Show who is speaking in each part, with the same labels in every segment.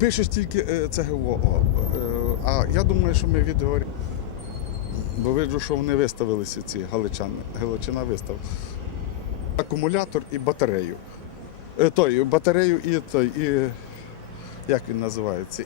Speaker 1: Пишеш тільки е, ЦГО. Е, А я думаю, що ми відгорі. Бо виджу, що вони виставилися ці галичани. Галичина виставила. Акумулятор і батарею. Е, Той, батарею і той, і як він називається?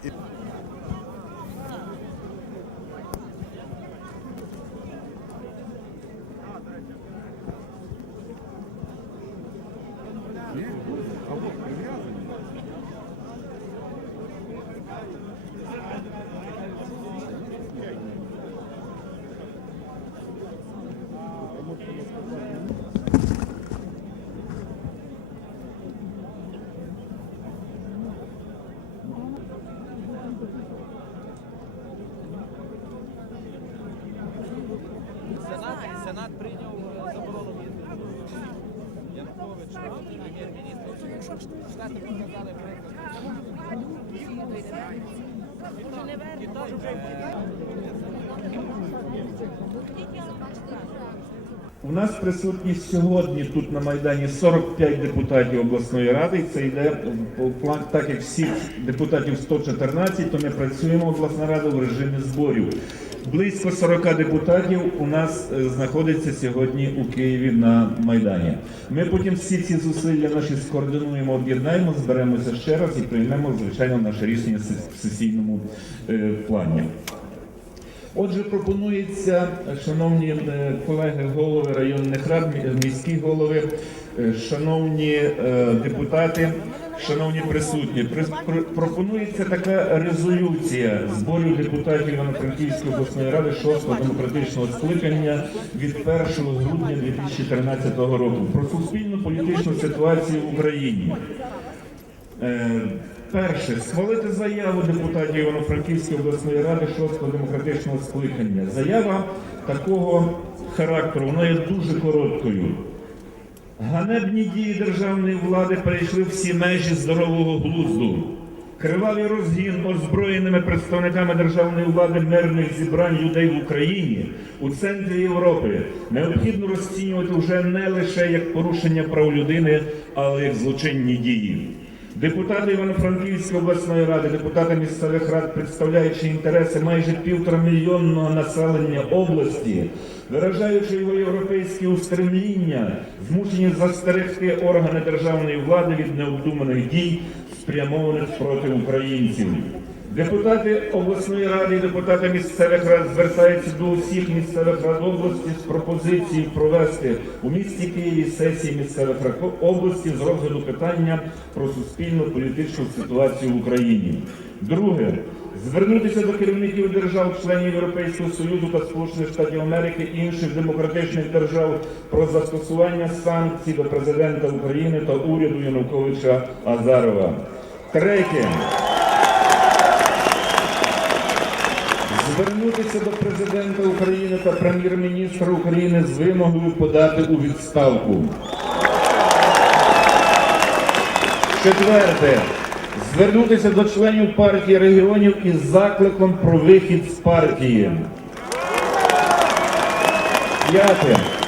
Speaker 2: У нас присутні сьогодні тут на Майдані 45 депутатів обласної ради. І Це йде так як всіх депутатів 114, то ми працюємо обласна рада в режимі зборів. Близько 40 депутатів у нас е, знаходиться сьогодні у Києві на Майдані. Ми потім всі ці зусилля наші скоординуємо, об'єднаємо, зберемося ще раз і приймемо звичайно наше рішення в сесійному е, плані. Отже, пропонується, шановні е, колеги, голови районних рад, міські голови, е, шановні е, депутати, шановні присутні, при- пропонується така резолюція зборів депутатів Івано-Франківської обласної ради 6-го демократичного скликання від 1 грудня 2013 року про суспільну політичну ситуацію в Україні. Перше, схвалити заяву депутатів Івано-Франківської обласної ради 6-го демократичного скликання. Заява такого характеру, вона є дуже короткою. Ганебні дії державної влади перейшли всі межі здорового глузду. Кривавий розгін озброєними представниками державної влади мирних зібрань людей в Україні у центрі Європи необхідно розцінювати вже не лише як порушення прав людини, але як злочинні дії. Депутати Івано-Франківської обласної ради, депутати місцевих рад, представляючи інтереси майже півтрамільйонного населення області, виражаючи його європейські устремління, змушені застерегти органи державної влади від необдуманих дій, спрямованих проти українців. Депутати обласної ради депутати місцевих рад звертаються до усіх місцевих рад області з пропозицією провести у місті Києві сесії місцевих рад області з розгляду питання про суспільну політичну ситуацію в Україні. Друге. Звернутися до керівників держав-членів Європейського Союзу та Сполучених Штатів Америки і інших демократичних держав про застосування санкцій до президента України та уряду Януковича Азарова. Третє. Звернутися до президента України та прем'єр-міністра України з вимогою подати у відставку. Четверте. Звернутися до членів партії регіонів із закликом про вихід з партії. П'яте.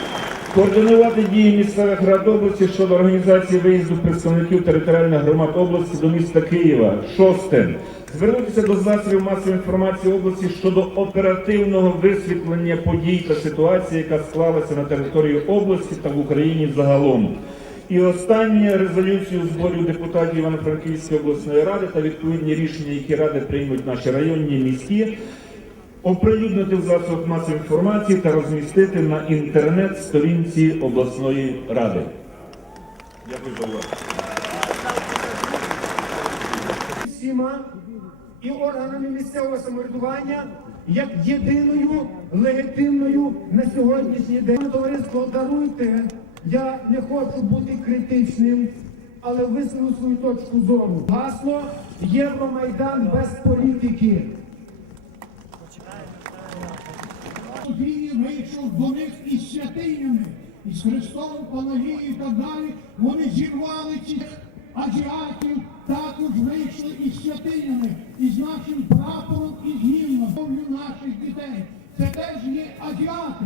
Speaker 2: Координувати дії місцевих рад області щодо організації виїзду представників територіальних громад області до міста Києва. Шосте. Звернутися до засобів масової інформації області щодо оперативного висвітлення подій та ситуації, яка склалася на території області та в Україні загалом. І останнє резолюцію зборів депутатів Івано-Франківської обласної ради та відповідні рішення, які ради приймуть наші районні міські, оприлюднити в масової інформації та розмістити на інтернет-сторінці обласної ради. Дякую за увагу.
Speaker 3: всіма і органами місцевого самоврядування як єдиною легітимною на сьогоднішній день. Товариство, даруйте. Я не хочу бути критичним, але висловлю свою точку зору. Гасло Євромайдан без політики.
Speaker 4: Парафіїв вийшов до них із святинями, із Христовим Палагії і так далі. Вони зірвали цих азіатів, також вийшли із святинями, із нашим прапором і з гімном наших дітей. Це теж є азіати,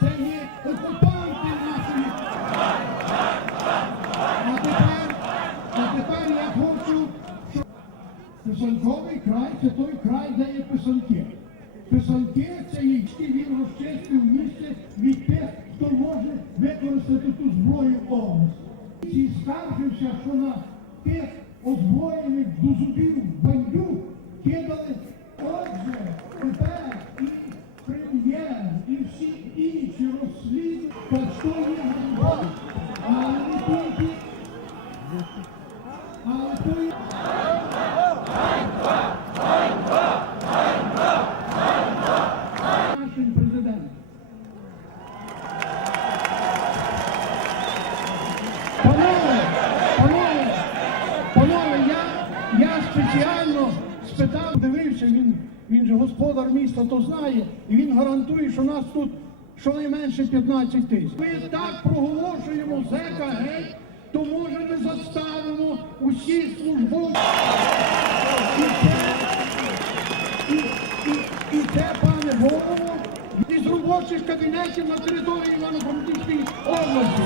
Speaker 4: це є окупанти нашої. А тепер, а тепер я хочу, щоб писанковий край це той край, де є писанки. Писанки це є, він розчистив місце від тих, хто може використати ту зброю в області. І скаржився, що на тих озброєних до зубів бандюк кидали. Отже, тепер і прем'єр, і всі інші розслідують, та що є ганьба. Але не тільки, але то є нашим президентом. Панове, панове, панове, я, я спеціально спитав, дивився, він, він же господар міста, то знає, і він гарантує, що нас тут щонайменше 15 тисяч. Ми так проголошуємо зека геть, то може ми заставимо усі службові. І і, і, і пане голово, із робочих кабінетів на території Івано-Франківської області.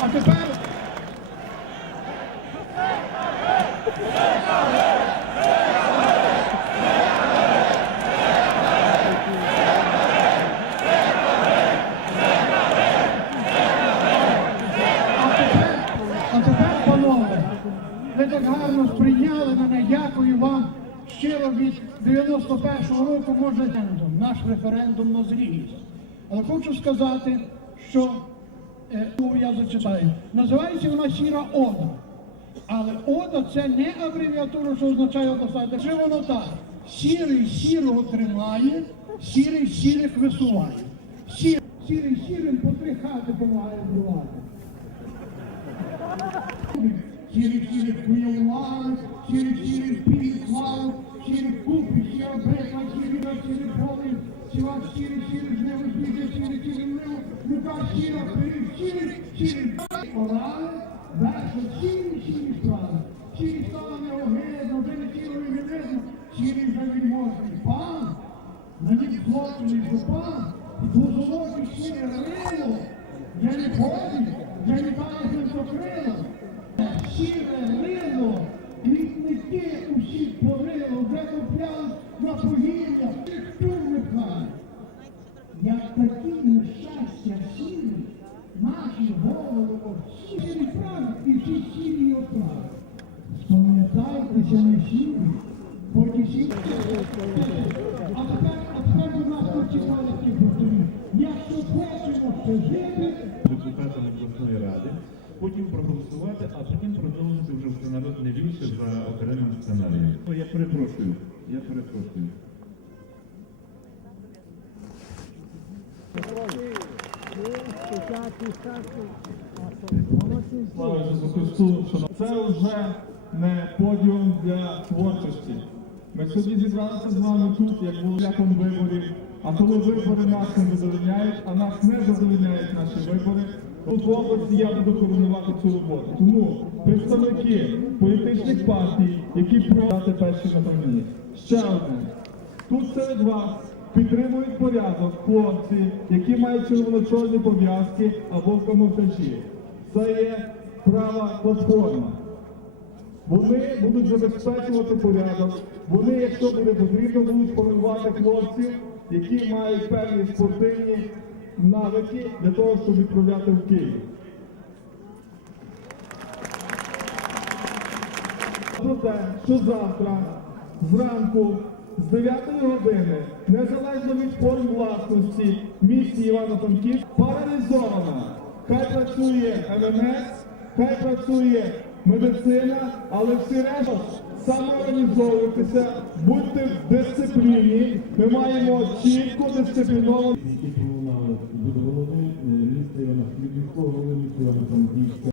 Speaker 4: А тепер А тепер, а тепер, панове, ви так гарно сприйняли мене. Дякую вам щиро від 91-го року може референдум, на зрілість. Але хочу сказати, що е, ну, я зачитаю. Називається вона сіра ода. Але ода це не абревіатура, що означає одностати. Чи воно так? Сірий сірого тримає, сірий сірих висуває. Сір, сірий сірим по три хати допомагає вбивати. Сірий сірих воювали, сірий сірих піклали, сірих купи, сіра брекла, сірий на сірих голив, сіра сірий сірих не розбіде, сірий сірих мило, рука сіра, пиріг, сірий, сірий. Орали, вершо, сірий, сірий справи. Сірий стало не огидно, вже не сірою не видно, сірий вже вельможний пан, на нім хлопчиний жупан, і позолотий сіре рило, я не ходив, я не бачив не покрило. Сіре рило, квітники усі порило, вже купляли на погілля, хто нехай. Як такі нещастя сірі, наші голови всі праві і всі сірі оправи. Сірі. А тепер, а тепер у нас почекали ті гуртові. Якщо хочемо жити,
Speaker 2: депутатами обласної ради, потім проголосувати, а потім продовжити вже всенародне більше за окремим сценарієм. Я перепрошую, я перепрошую.
Speaker 5: Слава Ісусу Христу, це вже не подіум для творчості. Ми сьогодні зібралися з вами тут, як шляхом виборів. А коли вибори нас не задовольняють, а нас не задовольняють наші вибори, тут в області я буду координувати цю роботу. Тому представники політичних партій, які продати перші на проміні. Ще одне. Тут серед вас підтримують порядок хлопці, які мають червоно-чорні пов'язки або камуфляжі. Це є права платформа. Вони будуть забезпечувати порядок. Вони, якщо буде потрібно, будуть формувати хлопців, які мають певні спортивні навики для того, щоб відправляти в Київ. Про те, що завтра зранку з 9 години, незалежно від форм власності місті Івано-Франківськ, паралізована. Хай працює ММС, хай працює медицина, але всі решта самоорганізовуйтеся, будьте в дисципліні. Ми маємо чітко дисципліновану.